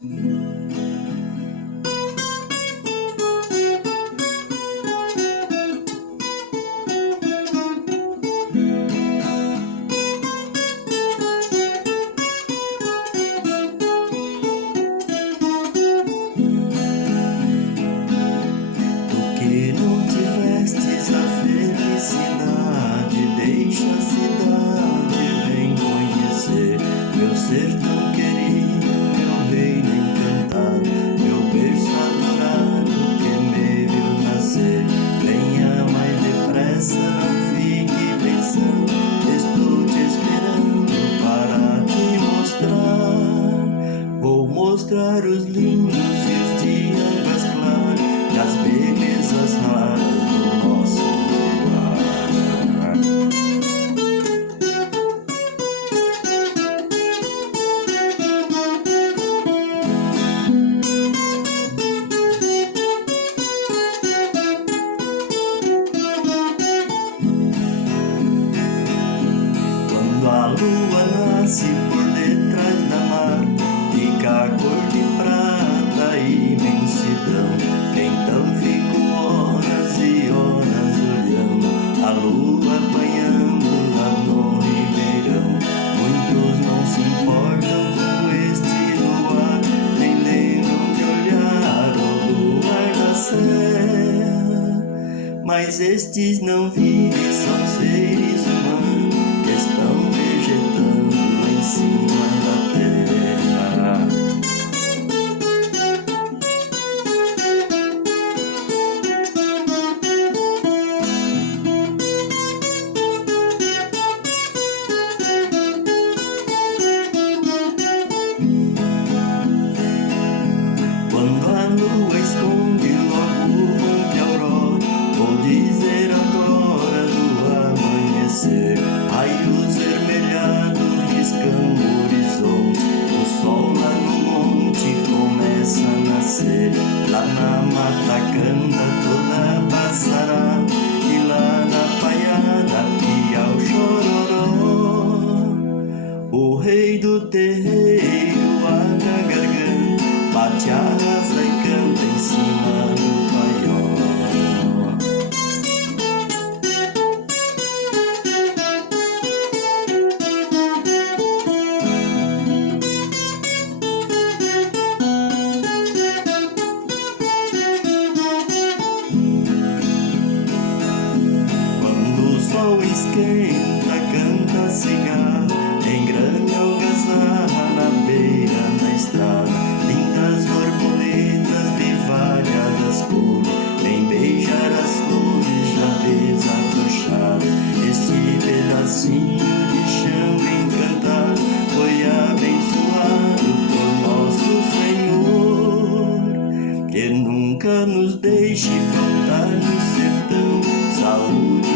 Que não tivestes a felicidade, deixa a cidade, vem conhecer meu sertão querido, meu reino encantado, meu berço adorado que me viu nascer. Venha mais depressa, não fique pensando, estou te esperando para te mostrar. Vou mostrar os lindos e os dias claros e as belezas raras do nosso lugar. Quando a lua nasce por detrás da mar, fica a cor de prata e imensidão. Então fico horas e horas olhando a lua banhando lá no ribeirão. Muitos não se importam com este luar, nem lembram de olhar o luar da serra. Mas estes não vivem, são seres humanos que estão vegetando em cima da terra. Quando a lua esconde logo o rum de aurora, vou dizer agora do amanhecer. Raios vermelhados riscam o horizonte, o sol lá no monte começa a nascer. Lá na mata canta toda passará, e lá na paiada pia o chororó. O rei do terreiro abre a garganta, bate a asa e canta em cima do paiol. Quando o sol esquenta, canta cigarro, em grande algazarra na beira da estrada. Lindas borboletas de variadas cores, vem beijar as flores já desabrochadas. Este pedacinho de chão encantado foi abençoado por nosso Senhor. Que nunca nos deixe faltar no sertão saúde,